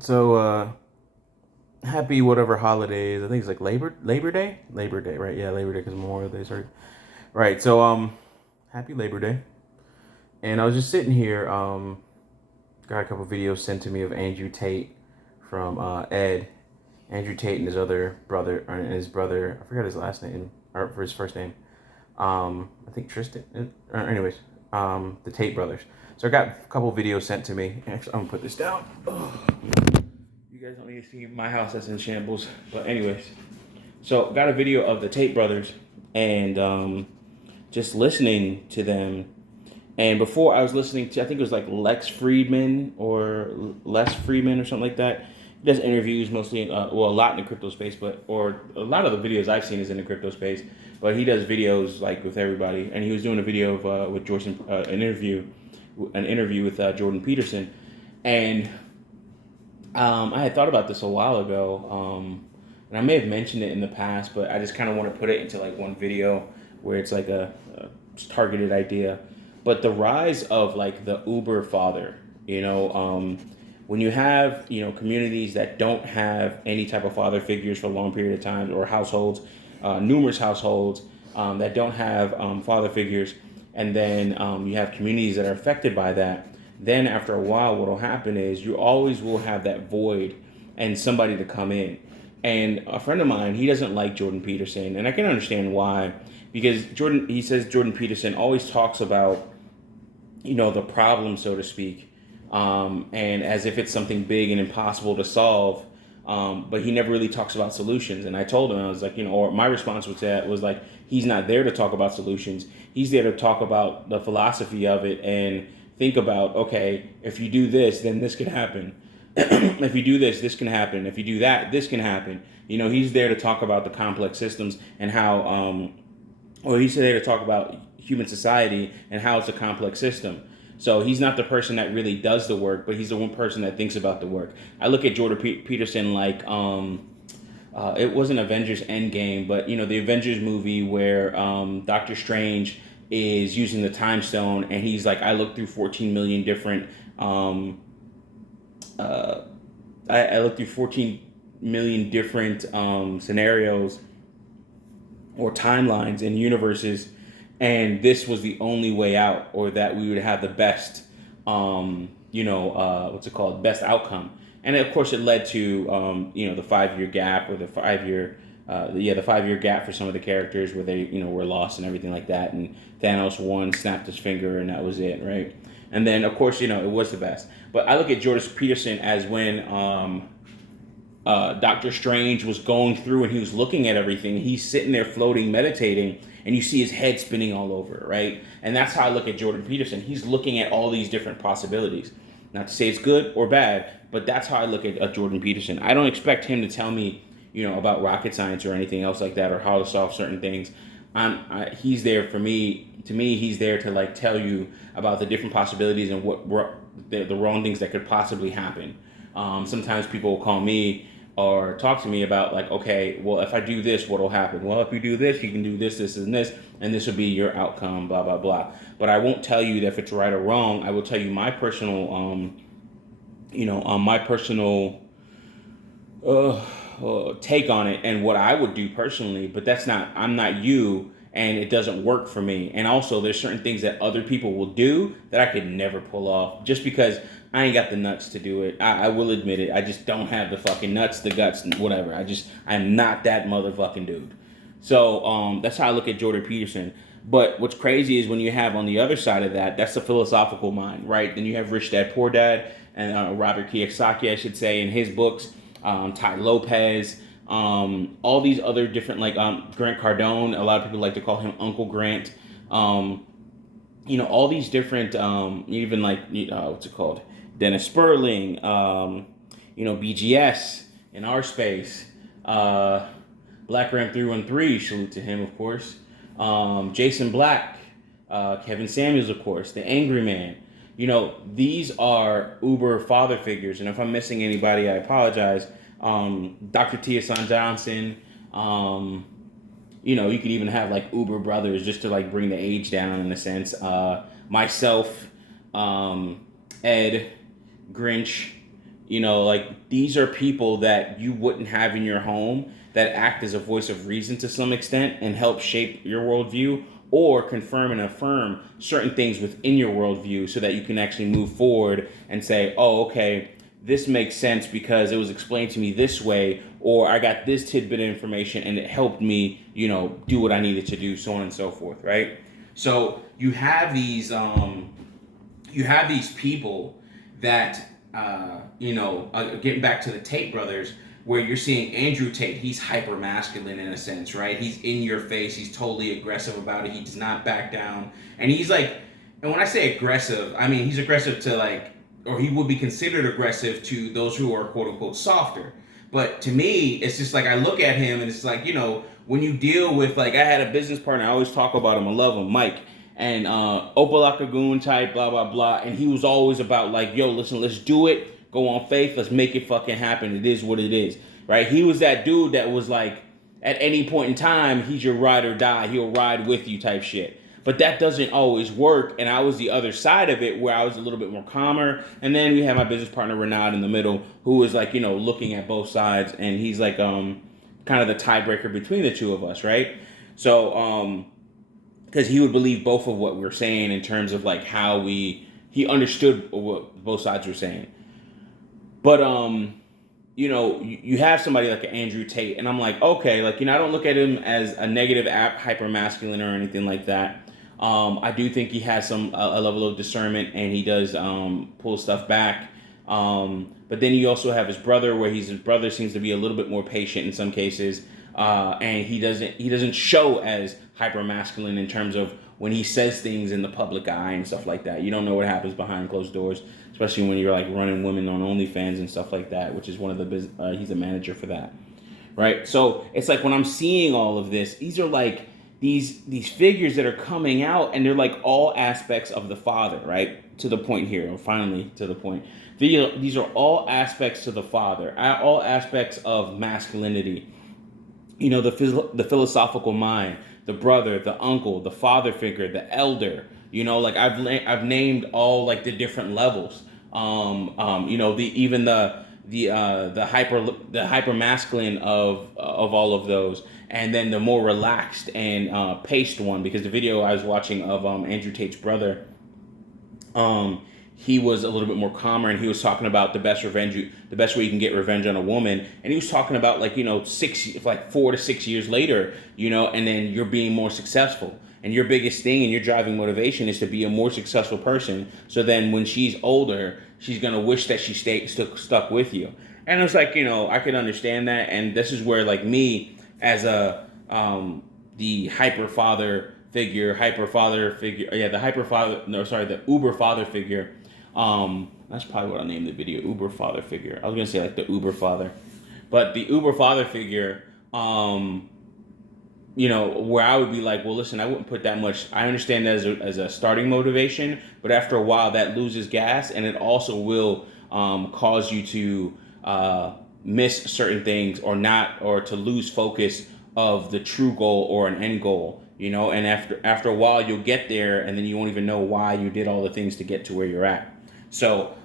So happy whatever holidays. I think it's like Labor Day, right? Yeah, Labor Day because Memorial Day started. Right. So happy Labor Day. And I was just sitting here. Got a couple videos sent to me of Andrew Tate from Ed. Andrew Tate and his other brother, and his brother. I forgot his last name or for his first name. I think Tristan. Anyways, the Tate brothers. So I got a couple videos sent to me. Actually, I'm gonna put this down. You guys don't need to see my house that's in shambles. But anyways, so got a video of the Tate brothers and just listening to them. And before I was listening to, I think it was like Lex Friedman or Les Friedman or something like that. He does interviews mostly, well, a lot in the crypto space, but or a lot of the videos I've seen is in the crypto space. But he does videos like with everybody, and he was doing a video of with Jordan, an interview with Jordan Peterson, and I had thought about this a while ago, and I may have mentioned it in the past, but I just kind of want to put it into like one video where it's like a targeted idea. But the rise of like the Uber father, when you have communities that don't have any type of father figures for a long period of time, or households, numerous households that don't have father figures, and then you have communities that are affected by that, then after a while what will happen is you always will have that void and somebody to come in. And a friend of mine, he doesn't like Jordan Peterson, and I can understand why, because he says Jordan Peterson always talks about the problem, so to speak, and as if it's something big and impossible to solve. But he never really talks about solutions. And I told him, I was like, or my response to that was like, he's not there to talk about solutions. He's there to talk about the philosophy of it and think about, okay, if you do this, then this can happen. If you do this, this can happen. If you do that, this can happen. He's there to talk about the complex systems and how, or he's there to talk about human society and how it's a complex system. So he's not the person that really does the work, but he's the one person that thinks about the work. I look at Jordan Peterson like it wasn't Avengers Endgame, but the Avengers movie where Doctor Strange is using the time stone, and he's like, I looked through 14 million different. Uh, I looked through 14 million different scenarios or timelines and universes, and this was the only way out, or that we would have the best, what's it called, best outcome. And of course, it led to the 5 year gap, or the 5 year, the 5 year gap for some of the characters where they were lost and everything like that. And Thanos won, snapped his finger, and that was it, right? And then of course it was the best. But I look at Jordan Peterson as when Doctor Strange was going through and he was looking at everything. He's sitting there floating, meditating, and you see his head spinning all over, right? And that's how I look at Jordan Peterson. He's looking at all these different possibilities. Not to say it's good or bad, but that's how I look at Jordan Peterson. I don't expect him to tell me, about rocket science or anything else like that, or how to solve certain things. He's there for me. To me, he's there to like tell you about the different possibilities and the wrong things that could possibly happen. Sometimes people will call me or talk to me about like, okay, well, if I do this, what'll happen? Well, if you do this, you can do this, this, and this will be your outcome, blah, blah, blah. But I won't tell you that if it's right or wrong. I will tell you my personal, my personal take on it and what I would do personally. But I'm not you, and it doesn't work for me. And also, there's certain things that other people will do that I could never pull off, just because I ain't got the nuts to do it. I will admit it. I just don't have the fucking nuts, the guts, whatever. I'm not that motherfucking dude. So that's how I look at Jordan Peterson. But what's crazy is when you have on the other side of that, that's the philosophical mind, right? Then you have Rich Dad Poor Dad and Robert Kiyosaki, I should say, in his books, Ty Lopez, all these other different, like Grant Cardone. A lot of people like to call him Uncle Grant. All these different, even like, what's it called? Dennis Sperling, BGS in our space, Black Ram 313, salute to him, of course. Jason Black, Kevin Samuels, of course, the Angry Man. These are uber father figures, and if I'm missing anybody, I apologize. Dr. Tia Son Johnson. You could even have like Uber brothers, just to like bring the age down in a sense. Myself, Ed, Grinch, You know, like these are people that you wouldn't have in your home that act as a voice of reason to some extent and help shape your worldview or confirm and affirm certain things within your worldview so that you can actually move forward and say, oh, okay, this makes sense because it was explained to me this way, or I got this tidbit of information and it helped me, you know, do what I needed to do, so on and so forth, right? So you have these people that getting back to the Tate brothers, where you're seeing Andrew Tate, he's hyper masculine in a sense, right? He's in your face, he's totally aggressive about it, he does not back down, and he's like, and when I say aggressive, I mean he's aggressive to like, or he would be considered aggressive to those who are quote unquote softer. But to me, it's just like I look at him and it's like, when you deal with, like, I had a business partner, I always talk about him, I love him, Mike, and Opalakagoon type, blah, blah, blah. And he was always about like, yo, listen, let's do it. Go on faith. Let's make it fucking happen. It is what it is, right? He was that dude that was like, at any point in time, he's your ride or die. He'll ride with you type shit. But that doesn't always work. And I was the other side of it where I was a little bit more calmer. And then we had my business partner, Renaud, in the middle, who was like, looking at both sides. And he's like kind of the tiebreaker between the two of us, right? So, because he would believe both of what we were saying in terms of like how he understood what both sides were saying. But you have somebody like Andrew Tate, and I'm like, okay, like, I don't look at him as a negative hyper masculine or anything like that. I do think he has a level of discernment, and he does pull stuff back. But then you also have his brother, where his brother seems to be a little bit more patient in some cases. And he doesn't show as hyper masculine in terms of when he says things in the public eye and stuff like that. You don't know what happens behind closed doors, especially when you're like running women on OnlyFans and stuff like that, which is one of the he's a manager for that, right? So it's like when I'm seeing all of this, these are like these figures that are coming out, and they're like all aspects of the father, right? To the point here, or finally to the point. These are all aspects to the father, all aspects of masculinity. The philosophical mind, the brother, the uncle, the father figure, the elder. Like I've named all like the different levels. The hyper masculine of all of those, and then the more relaxed and paced one. Because the video I was watching of Andrew Tate's brother, he was a little bit more calmer, and he was talking about the best way you can get revenge on a woman. And he was talking about 4 to 6 years later, and then you're being more successful. And your biggest thing and your driving motivation is to be a more successful person. So then when she's older, she's going to wish that she stuck with you. And it's like, I could understand that. And this is where like me as the uber father figure, that's probably what I'll name the video, Uber father figure. I was going to say like the Uber father. But the Uber father figure, where I would be like, well, listen, I wouldn't put that much. I understand that as a starting motivation, but after a while that loses gas, and it also will cause you to miss certain things or to lose focus of the true goal or an end goal, and after a while you'll get there, and then you won't even know why you did all the things to get to where you're at. So,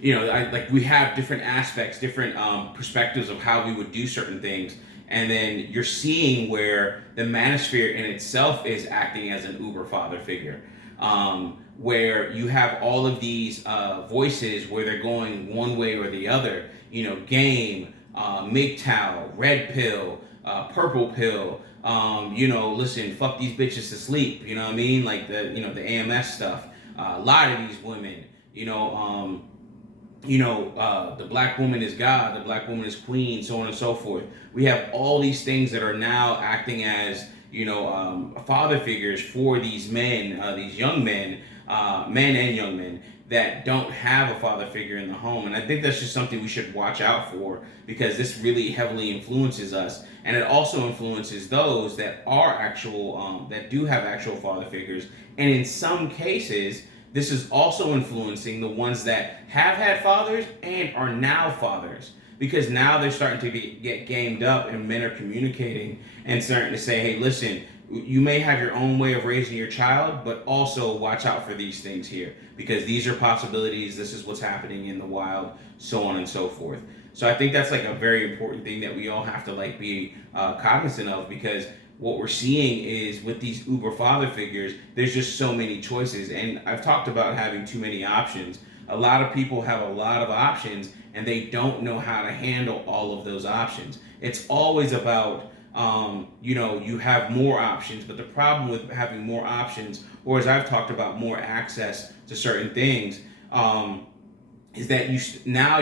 we have different aspects, different perspectives of how we would do certain things. And then you're seeing where the manosphere in itself is acting as an uber father figure, where you have all of these voices where they're going one way or the other. Game, MGTOW, red pill, purple pill. Listen, fuck these bitches to sleep. You know what I mean? Like the AMS stuff. A lot of these women, the black woman is God, the black woman is queen, so on and so forth. We have all these things that are now acting as, father figures for these men, these young men, men and young men that don't have a father figure in the home. And I think that's just something we should watch out for, because this really heavily influences us. And it also influences those that are actual, that do have actual father figures. And in some cases, this is also influencing the ones that have had fathers and are now fathers, because now they're starting to get gamed up, and men are communicating and starting to say, hey, listen, you may have your own way of raising your child, but also watch out for these things here, because these are possibilities. This is what's happening in the wild, so on and so forth. So I think that's like a very important thing that we all have to like be cognizant of, because what we're seeing is with these uber father figures, there's just so many choices. And I've talked about having too many options. A lot of people have a lot of options and they don't know how to handle all of those options. It's always about you have more options, but the problem with having more options, or as I've talked about, more access to certain things, is that now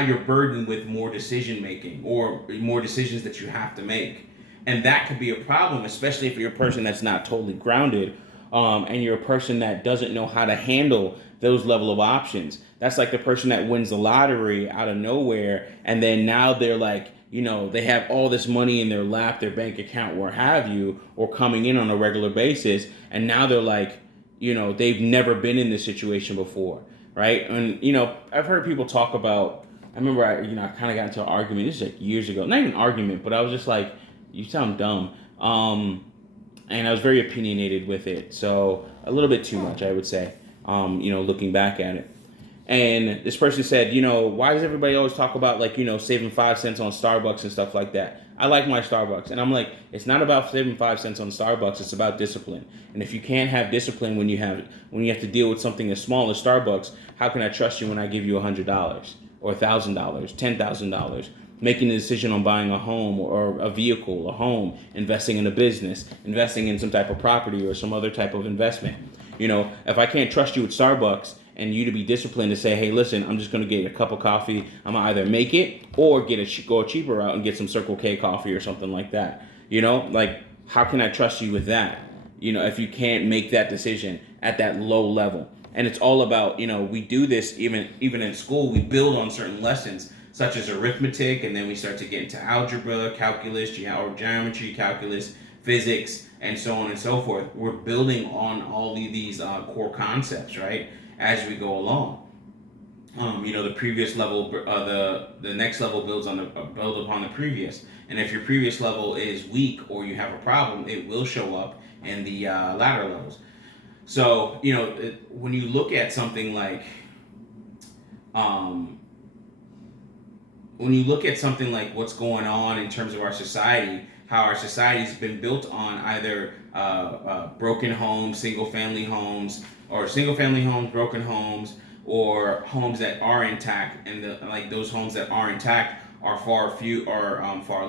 you're burdened with more decision making or more decisions that you have to make, and that could be a problem, especially if you're a person that's not totally grounded, and you're a person that doesn't know how to handle those level of options. That's like the person that wins the lottery out of nowhere, and then now they're like, they have all this money in their lap, their bank account, where have you, or coming in on a regular basis, and now they're like, they've never been in this situation before, right? And I've heard people talk about. I remember I kind of got into an argument. This is like years ago, not even an argument, but I was just like, you sound dumb. And I was very opinionated with it, so a little bit too much, I would say. Looking back at it. And this person said, why does everybody always talk about like, saving 5 cents on Starbucks and stuff like that? I like my Starbucks. And I'm like, it's not about saving 5 cents on Starbucks, it's about discipline. And if you can't have discipline when you have to deal with something as small as Starbucks, how can I trust you when I give you $100 or $1,000, $10,000? Making a decision on buying a home or a vehicle, a home, investing in a business, investing in some type of property or some other type of investment. If I can't trust you with Starbucks and you to be disciplined to say, hey, listen, I'm just going to get a cup of coffee. I'm going to either make it or go a cheaper route and get some Circle K coffee or something like that. Like, how can I trust you with that? If you can't make that decision at that low level. And it's all about, we do this even in school, we build on certain lessons such as arithmetic, and then we start to get into algebra, calculus, geometry, calculus, physics, and so on and so forth. We're building on all of these core concepts, right, as we go along. The previous level, the next level build upon the previous. And if your previous level is weak or you have a problem, it will show up in the latter levels. So, when you look at something like, what's going on in terms of our society, how our society's been built on either broken homes, single-family homes, broken homes, or homes that are intact, and those homes that are intact are far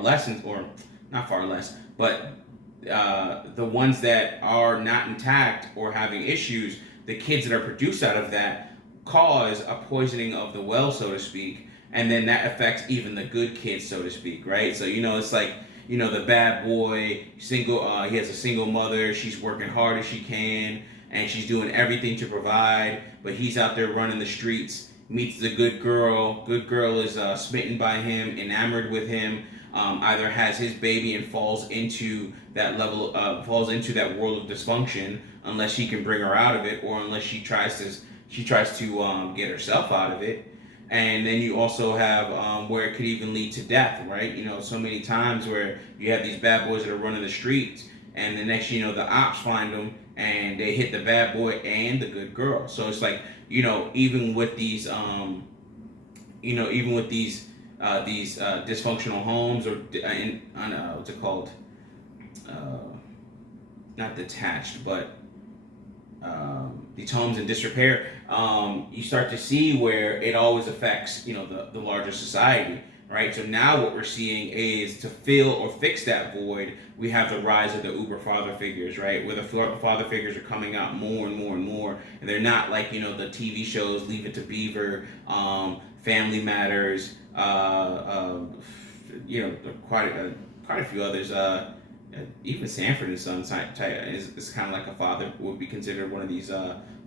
less, or not far less, but the ones that are not intact or having issues, the kids that are produced out of that cause a poisoning of the well, so to speak, and then that affects even the good kids, so to speak, right? So it's like, the bad boy, single, he has a single mother, she's working hard as she can, and she's doing everything to provide, but he's out there running the streets, meets the good girl is smitten by him, enamored with him, either has his baby and falls into that world of dysfunction, unless she can bring her out of it, or unless she tries to get herself out of it. And then you also have where it could even lead to death, right? So many times where you have these bad boys that are running the streets, and the next the ops find them and they hit the bad boy and the good girl. So it's like, even with these dysfunctional homes, or what's it called? Not detached, but these homes in disrepair, you start to see where it always affects, the larger society, right? So now what we're seeing is, to fill or fix that void, we have the rise of the uber father figures, right? Where the father figures are coming out more and more and more, and they're not like, the TV shows, Leave It to Beaver, Family Matters, quite a few others, even Sanford and Son is kind of like a father, would be considered one of these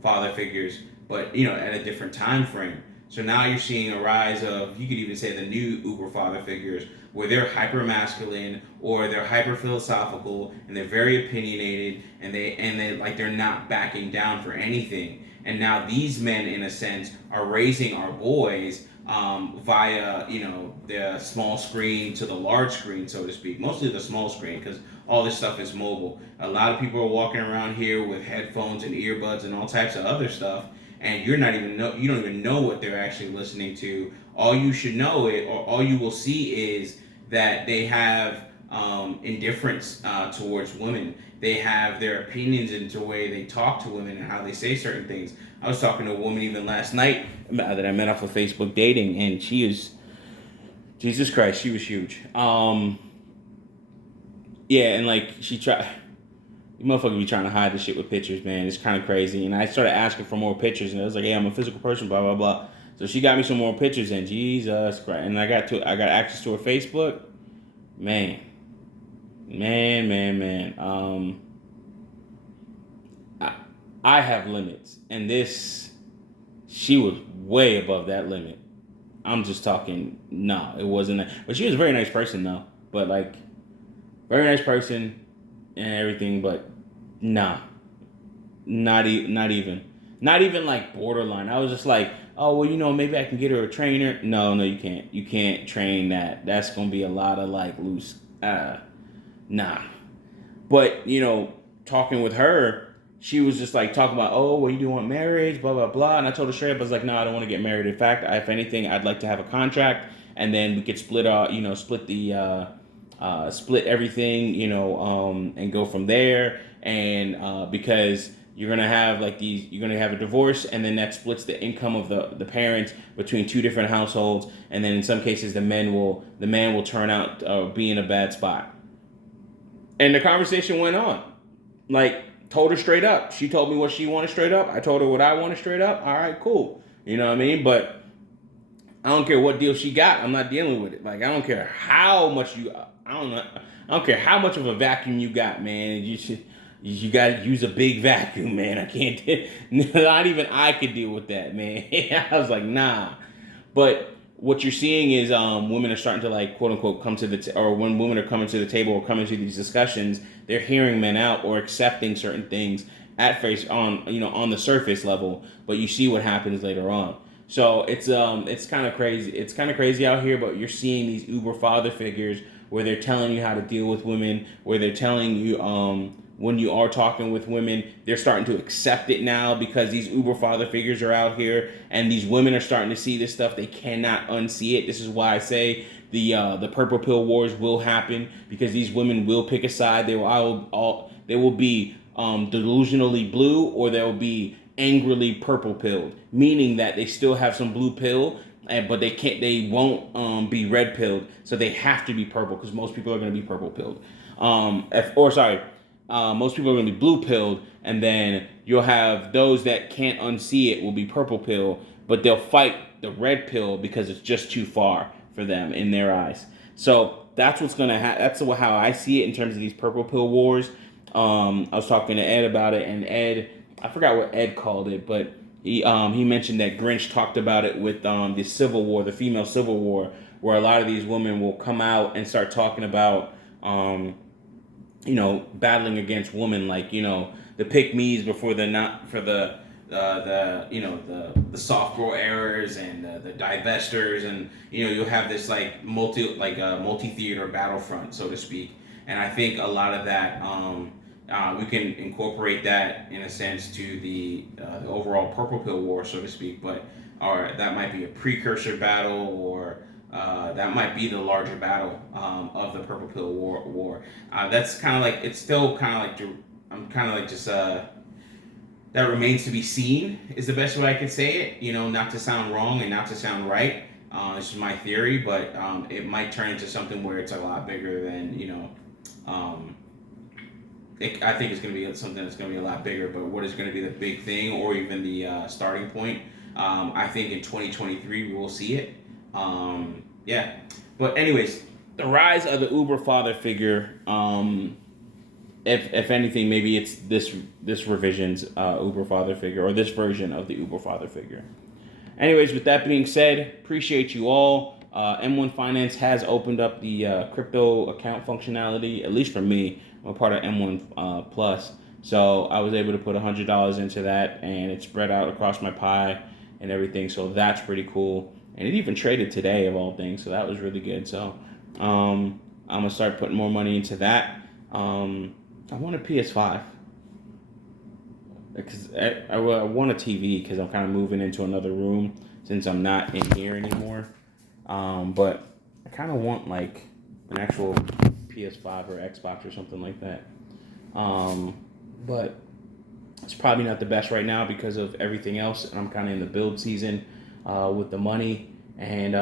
father figures, but at a different time frame. So now you're seeing a rise of, you could even say, the new uber father figures, where they're hyper masculine or they're hyper philosophical and they're very opinionated, and they're not backing down for anything. And now these men, in a sense, are raising our boys, via the small screen to the large screen, so to speak. Mostly the small screen because all this stuff is mobile. A lot of people are walking around here with headphones and earbuds and all types of other stuff, and you don't even know what they're actually listening to. All you should know it, or all you will see is that they have indifference towards women. They have their opinions into the way they talk to women and how they say certain things. I was talking to a woman even last night that I met off of Facebook dating, and she is, Jesus Christ, she was huge. Yeah, and like she tried, you motherfucker be trying to hide the shit with pictures, man. It's kind of crazy. And I started asking for more pictures, and I was like, "Hey, I'm a physical person, blah blah blah." So she got me some more pictures, and Jesus Christ, and I got access to her Facebook. Man, man. I, I have limits, and this, she was way above that limit. I'm just talking. No, it wasn't that. But she was a very nice person, though. But like, very nice person and everything. But nah, not even like borderline. I was just like, oh well, maybe I can get her a trainer. No, you can't. You can't train that. That's gonna be a lot of like loose. Nah. But talking with her, she was just like talking about, oh, well, you do want marriage, blah blah blah. And I told her straight up, I was like, no, I don't want to get married. In fact, if anything, I'd like to have a contract, and then we could split everything, and go from there. And because you're gonna have a divorce, and then that splits the income of the parents between two different households, and then in some cases the man will turn out be in a bad spot. And the conversation went on. Like, told her straight up. She told me what she wanted straight up. I told her what I wanted straight up. All right, cool. You know what I mean? But I don't care what deal she got. I'm not dealing with it. Like, I don't care how much I don't know. I don't care how much of a vacuum you got, man. You got to use a big vacuum, man. I can't. Not even I could deal with that, man. I was like, nah. But what you're seeing is women are starting to like quote unquote come to or when women are coming to the table or coming to these discussions, they're hearing men out or accepting certain things at face on the surface level, but you see what happens later on. So it's kind of crazy. It's kind of crazy out here, but you're seeing these uber father figures where they're telling you how to deal with women, where they're telling you when you are talking with women, they're starting to accept it now because these uber father figures are out here, and these women are starting to see this stuff. They cannot unsee it. This is why I say the purple pill wars will happen, because these women will pick a side. They will be delusionally blue, or they'll be angrily purple pilled, meaning that they still have some blue pill, but they won't be red pilled, so they have to be purple because most people are going to be purple pilled. Most people are going to be blue pilled, and then you'll have those that can't unsee it will be purple pill, but they'll fight the red pill because it's just too far for them in their eyes. So that's what's gonna happen. That's how I see it in terms of these purple pill wars. I was talking to Ed about it, and Ed, I forgot what Ed called it, but he mentioned that Grinch talked about it with the Civil War, the female Civil War, where a lot of these women will come out and start talking about battling against women, like the pick me's before the not for the soft girl errors and the divestors, and you'll have this like multi theater battlefront, so to speak. And I think a lot of that we can incorporate that in a sense to the overall purple pill war, so to speak. But or that might be a precursor battle, or that might be the larger battle of the purple pill war. That's kind of like, it's still kind of like, I'm kind of like just that remains to be seen is the best way I could say it. Not to sound wrong and not to sound right. This is my theory, but it might turn into something where it's a lot bigger than Um, I think it's going to be something that's going to be a lot bigger. But what is going to be the big thing, or even the starting point? I think in 2023 we will see it. Yeah. But anyways, the rise of the Uber father figure. If anything, maybe it's this revision's Uber father figure, or this version of the Uber father figure. Anyways, with that being said, appreciate you all. M1 Finance has opened up the crypto account functionality, at least for me. I'm a part of M1 Plus, so I was able to put $100 into that, and it's spread out across my Pi and everything. So that's pretty cool. and it even traded today of all things, so that was really good. So I'm gonna start putting more money into that. I want a PS5 because I want a TV because I'm kind of moving into another room since I'm not in here anymore. But I kind of want like an actual PS5 or Xbox or something like that. But it's probably not the best right now because of everything else, and I'm kind of in the build season with the money, and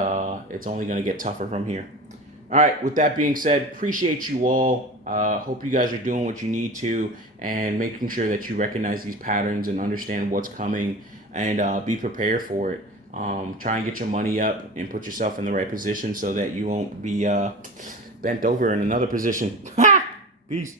it's only going to get tougher from here. All right, with that being said, appreciate you all. Hope you guys are doing what you need to and making sure that you recognize these patterns and understand what's coming and be prepared for it. Try and get your money up and put yourself in the right position so that you won't be bent over in another position. Peace.